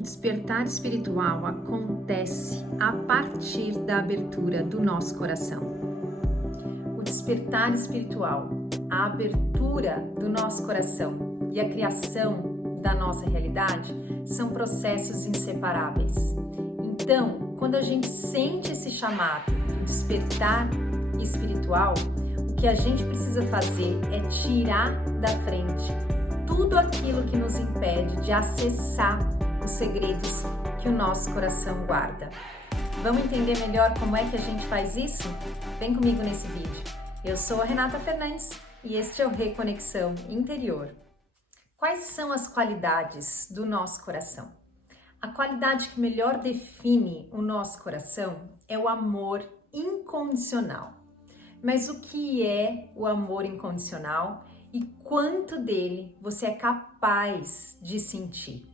O despertar espiritual acontece a partir da abertura do nosso coração. O despertar espiritual, a abertura do nosso coração e a criação da nossa realidade são processos inseparáveis. Então, quando a gente sente esse chamado de despertar espiritual, o que a gente precisa fazer é tirar da frente tudo aquilo que nos impede de acessar os segredos que o nosso coração guarda. Vamos entender melhor como é que a gente faz isso? Vem comigo nesse vídeo. Eu sou a Renata Fernandes e este é o Reconexão Interior. Quais são as qualidades do nosso coração? A qualidade que melhor define o nosso coração é o amor incondicional. Mas o que é o amor incondicional e quanto dele você é capaz de sentir?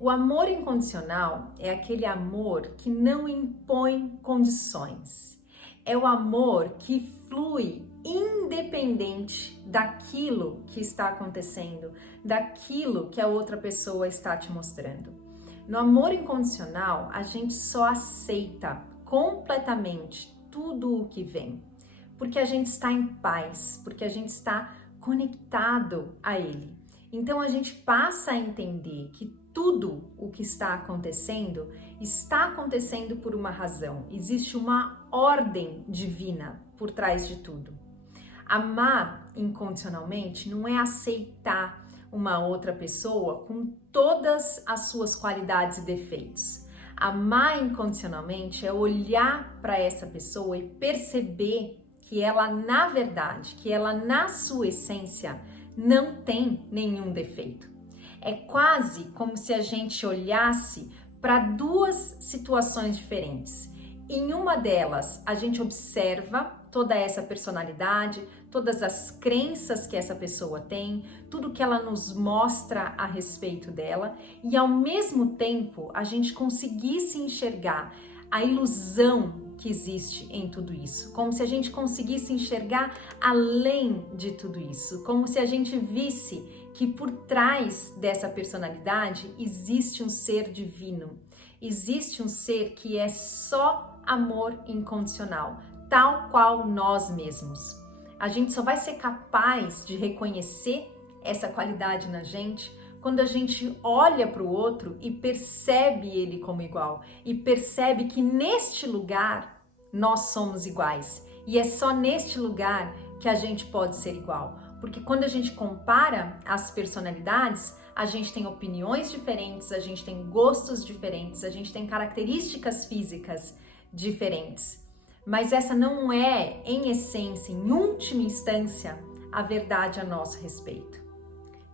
O amor incondicional é aquele amor que não impõe condições. É o amor que flui independente daquilo que está acontecendo, daquilo que a outra pessoa está te mostrando. No amor incondicional, a gente só aceita completamente tudo o que vem, porque a gente está em paz, porque a gente está conectado a ele. Então a gente passa a entender que tudo o que está acontecendo por uma razão. Existe uma ordem divina por trás de tudo. Amar incondicionalmente não é aceitar uma outra pessoa com todas as suas qualidades e defeitos. Amar incondicionalmente é olhar para essa pessoa e perceber que ela, na verdade, que ela, na sua essência, não tem nenhum defeito. É quase como se a gente olhasse para duas situações diferentes. Em uma delas, a gente observa toda essa personalidade, todas as crenças que essa pessoa tem, tudo que ela nos mostra a respeito dela, e ao mesmo tempo a gente conseguisse enxergar a ilusão que existe em tudo isso, como se a gente conseguisse enxergar além de tudo isso, como se a gente visse que por trás dessa personalidade existe um ser divino, existe um ser que é só amor incondicional, tal qual nós mesmos. A gente só vai ser capaz de reconhecer essa qualidade na gente quando a gente olha para o outro e percebe ele como igual e percebe que neste lugar nós somos iguais e é só neste lugar que a gente pode ser igual, porque quando a gente compara as personalidades, a gente tem opiniões diferentes, a gente tem gostos diferentes, a gente tem características físicas diferentes, mas essa não é, em essência, em última instância, a verdade a nosso respeito.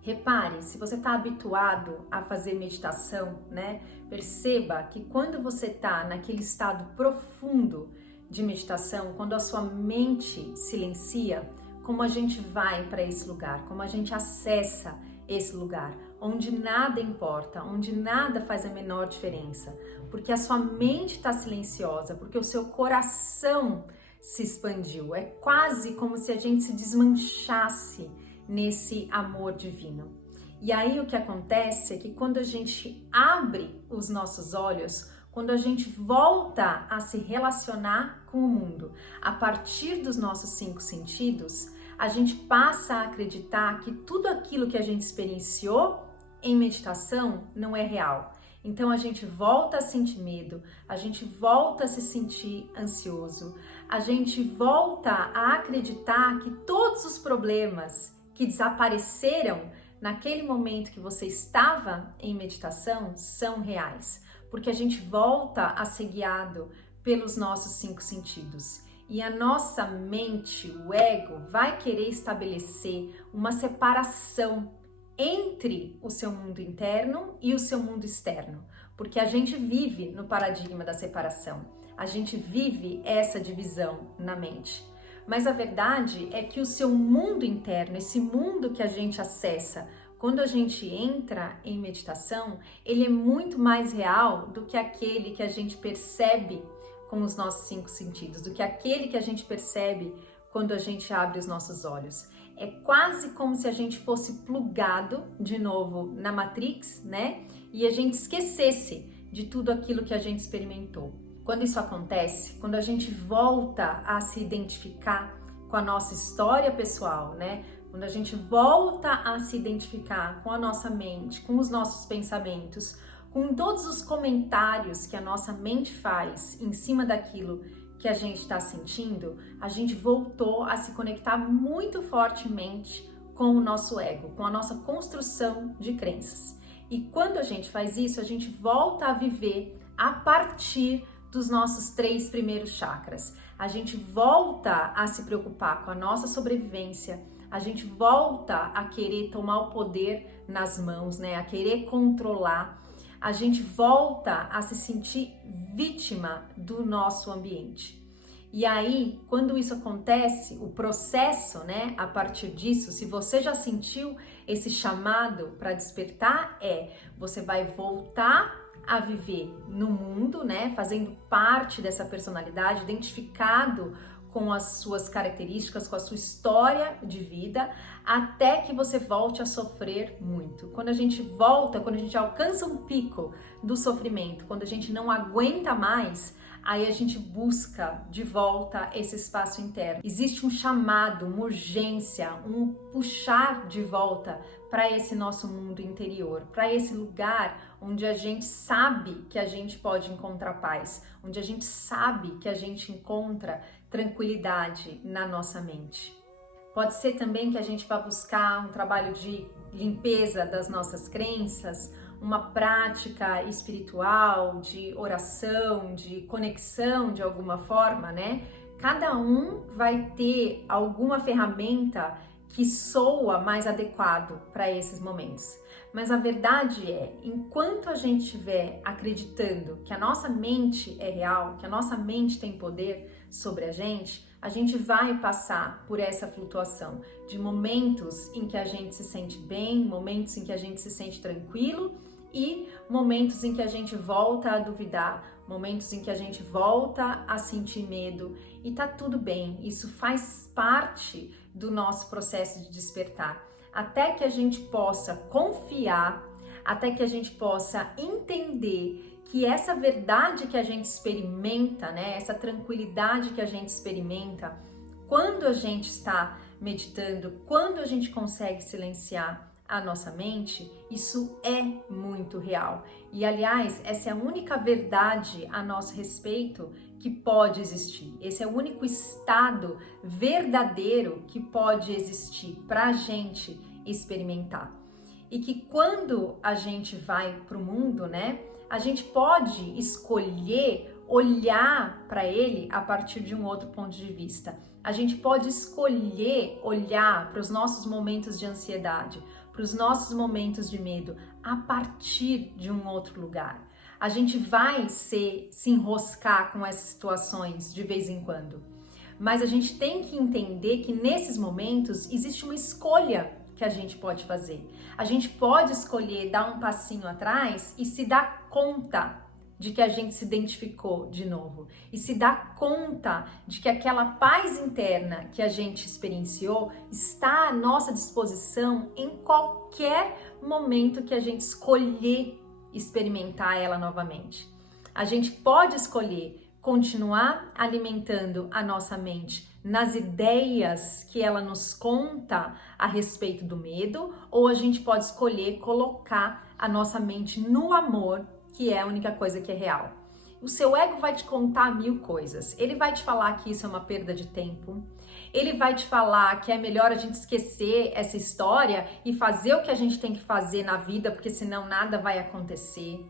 Repare, se você está habituado a fazer meditação, né? Perceba que quando você está naquele estado profundo de meditação, quando a sua mente silencia, como a gente vai para esse lugar, como a gente acessa esse lugar, onde nada importa, onde nada faz a menor diferença, porque a sua mente está silenciosa, porque o seu coração se expandiu. É quase como se a gente se desmanchasse nesse amor divino. E aí o que acontece é que quando a gente abre os nossos olhos, quando a gente volta a se relacionar com o mundo a partir dos nossos 5 sentidos, a gente passa a acreditar que tudo aquilo que a gente experienciou em meditação não é real. Então a gente volta a sentir medo, a gente volta a se sentir ansioso, a gente volta a acreditar que todos os problemas que desapareceram naquele momento que você estava em meditação são reais, porque a gente volta a ser guiado pelos nossos 5 sentidos. E a nossa mente, o ego, vai querer estabelecer uma separação entre o seu mundo interno e o seu mundo externo, porque a gente vive no paradigma da separação, a gente vive essa divisão na mente. Mas a verdade é que o seu mundo interno, esse mundo que a gente acessa quando a gente entra em meditação, ele é muito mais real do que aquele que a gente percebe com os nossos 5 sentidos, do que aquele que a gente percebe quando a gente abre os nossos olhos. É quase como se a gente fosse plugado de novo na Matrix, né? e a gente esquecesse de tudo aquilo que a gente experimentou. Quando isso acontece, quando a gente volta a se identificar com a nossa história pessoal, né? Quando a gente volta a se identificar com a nossa mente, com os nossos pensamentos, com todos os comentários que a nossa mente faz em cima daquilo que a gente está sentindo, a gente voltou a se conectar muito fortemente com o nosso ego, com a nossa construção de crenças. E quando a gente faz isso, a gente volta a viver a partir dos nossos 3 primeiros chakras. A gente volta a se preocupar com a nossa sobrevivência, a gente volta a querer tomar o poder nas mãos, né? A querer controlar, a gente volta a se sentir vítima do nosso ambiente. E aí, quando isso acontece, o processo, né, a partir disso, se você já sentiu esse chamado para despertar, você vai voltar a viver no mundo, né, fazendo parte dessa personalidade, identificado com as suas características, com a sua história de vida, até que você volte a sofrer muito. Quando a gente volta, quando a gente alcança um pico do sofrimento, quando a gente não aguenta mais, aí a gente busca de volta esse espaço interno. Existe um chamado, uma urgência, um puxar de volta para esse nosso mundo interior, para esse lugar onde a gente sabe que a gente pode encontrar paz, onde a gente sabe que a gente encontra tranquilidade na nossa mente. Pode ser também que a gente vá buscar um trabalho de limpeza das nossas crenças, uma prática espiritual, de oração, de conexão de alguma forma, né? Cada um vai ter alguma ferramenta que soa mais adequado para esses momentos. Mas a verdade é, enquanto a gente estiver acreditando que a nossa mente é real, que a nossa mente tem poder sobre a gente vai passar por essa flutuação de momentos em que a gente se sente bem, momentos em que a gente se sente tranquilo e momentos em que a gente volta a duvidar, momentos em que a gente volta a sentir medo, e tá tudo bem, isso faz parte do nosso processo de despertar, até que a gente possa confiar, até que a gente possa entender que essa verdade que a gente experimenta, né, essa tranquilidade que a gente experimenta, quando a gente está meditando, quando a gente consegue silenciar a nossa mente, isso é muito real. E aliás, essa é a única verdade a nosso respeito que pode existir. Esse é o único estado verdadeiro que pode existir para a gente experimentar. E que quando a gente vai para o mundo, né, a gente pode escolher olhar para ele a partir de um outro ponto de vista. A gente pode escolher olhar para os nossos momentos de ansiedade, para os nossos momentos de medo, a partir de um outro lugar. A gente vai se enroscar com essas situações de vez em quando, mas a gente tem que entender que nesses momentos existe uma escolha que a gente pode fazer. A gente pode escolher dar um passinho atrás e se dar conta de que a gente se identificou de novo e se dar conta de que aquela paz interna que a gente experienciou está à nossa disposição em qualquer momento que a gente escolher experimentar ela novamente. A gente pode escolher continuar alimentando a nossa mente nas ideias que ela nos conta a respeito do medo, ou a gente pode escolher colocar a nossa mente no amor, que é a única coisa que é real. O seu ego vai te contar 1000 coisas. Ele vai te falar que isso é uma perda de tempo. Ele vai te falar que é melhor a gente esquecer essa história e fazer o que a gente tem que fazer na vida, porque senão nada vai acontecer.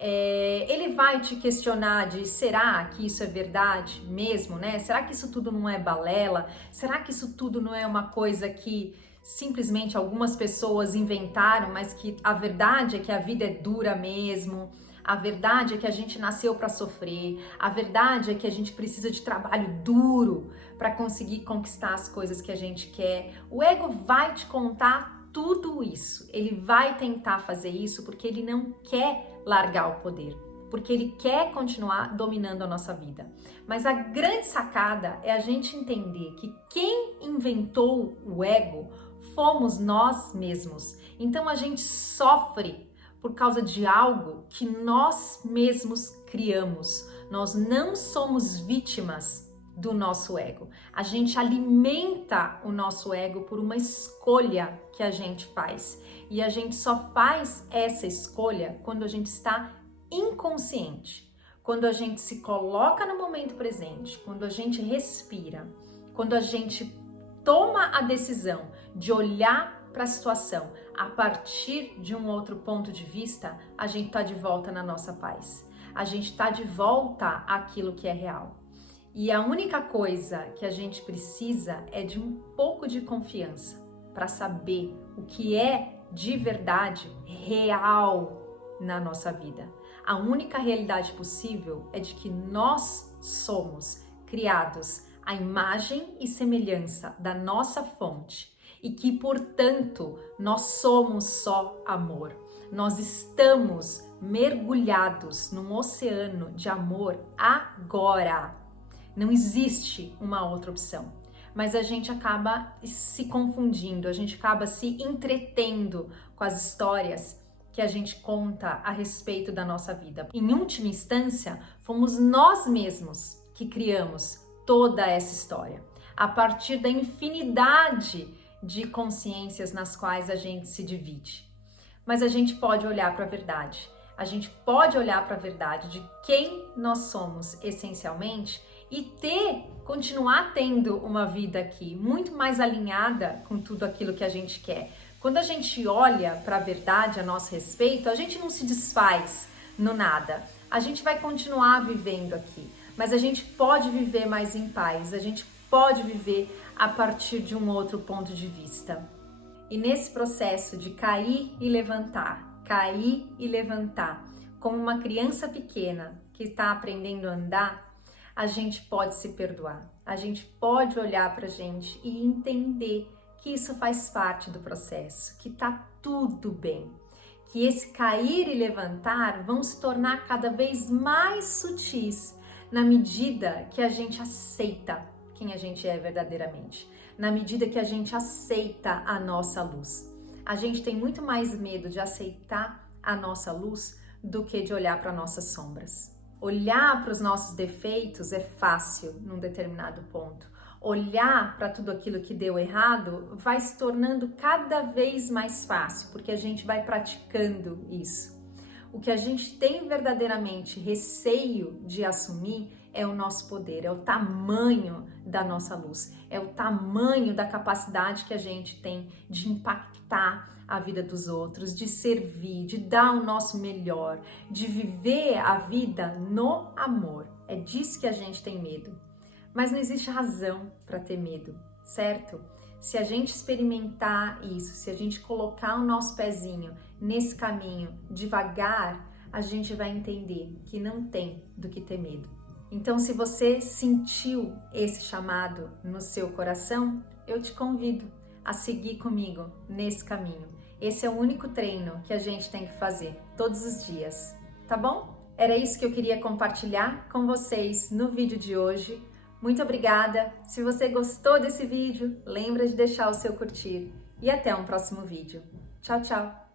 Ele vai te questionar de será que isso é verdade mesmo, né? Será que isso tudo não é balela? Será que isso tudo não é uma coisa que simplesmente algumas pessoas inventaram, mas que a verdade é que a vida é dura mesmo? A verdade é que a gente nasceu para sofrer. A verdade é que a gente precisa de trabalho duro para conseguir conquistar as coisas que a gente quer. O ego vai te contar tudo isso. Ele vai tentar fazer isso porque ele não quer largar o poder, porque ele quer continuar dominando a nossa vida. Mas a grande sacada é a gente entender que quem inventou o ego fomos nós mesmos. Então a gente sofre por causa de algo que nós mesmos criamos. Nós não somos vítimas do nosso ego. A gente alimenta o nosso ego por uma escolha que a gente faz. E a gente só faz essa escolha quando a gente está inconsciente. Quando a gente se coloca no momento presente, quando a gente respira, quando a gente toma a decisão de olhar para a situação a partir de um outro ponto de vista, a gente está de volta na nossa paz. A gente está de volta àquilo que é real. E a única coisa que a gente precisa é de um pouco de confiança para saber o que é de verdade real na nossa vida. A única realidade possível é de que nós somos criados à imagem e semelhança da nossa fonte e que, portanto, nós somos só amor. Nós estamos mergulhados num oceano de amor agora. Não existe uma outra opção. Mas a gente acaba se confundindo, a gente acaba se entretendo com as histórias que a gente conta a respeito da nossa vida. Em última instância, fomos nós mesmos que criamos toda essa história, a partir da infinidade de consciências nas quais a gente se divide. Mas a gente pode olhar para a verdade. A gente pode olhar para a verdade de quem nós somos essencialmente e continuar tendo uma vida aqui muito mais alinhada com tudo aquilo que a gente quer. Quando a gente olha para a verdade a nosso respeito, a gente não se desfaz no nada. A gente vai continuar vivendo aqui, mas a gente pode viver mais em paz, a gente pode viver a partir de um outro ponto de vista. E nesse processo de cair e levantar, como uma criança pequena que está aprendendo a andar, a gente pode se perdoar, a gente pode olhar para a gente e entender que isso faz parte do processo, que tá tudo bem, que esse cair e levantar vão se tornar cada vez mais sutis na medida que a gente aceita quem a gente é verdadeiramente, na medida que a gente aceita a nossa luz. A gente tem muito mais medo de aceitar a nossa luz do que de olhar para nossas sombras. Olhar para os nossos defeitos é fácil num determinado ponto. Olhar para tudo aquilo que deu errado vai se tornando cada vez mais fácil, porque a gente vai praticando isso. O que a gente tem verdadeiramente receio de assumir é o nosso poder, é o tamanho da nossa luz, é o tamanho da capacidade que a gente tem de impactar a vida dos outros, de servir, de dar o nosso melhor, de viver a vida no amor. É disso que a gente tem medo. Mas não existe razão para ter medo, certo? Se a gente experimentar isso, se a gente colocar o nosso pezinho nesse caminho devagar, a gente vai entender que não tem do que ter medo. Então, se você sentiu esse chamado no seu coração, eu te convido a seguir comigo nesse caminho. Esse é o único treino que a gente tem que fazer todos os dias, tá bom? Era isso que eu queria compartilhar com vocês no vídeo de hoje. Muito obrigada! Se você gostou desse vídeo, lembra de deixar o seu curtir e até um próximo vídeo. Tchau, tchau!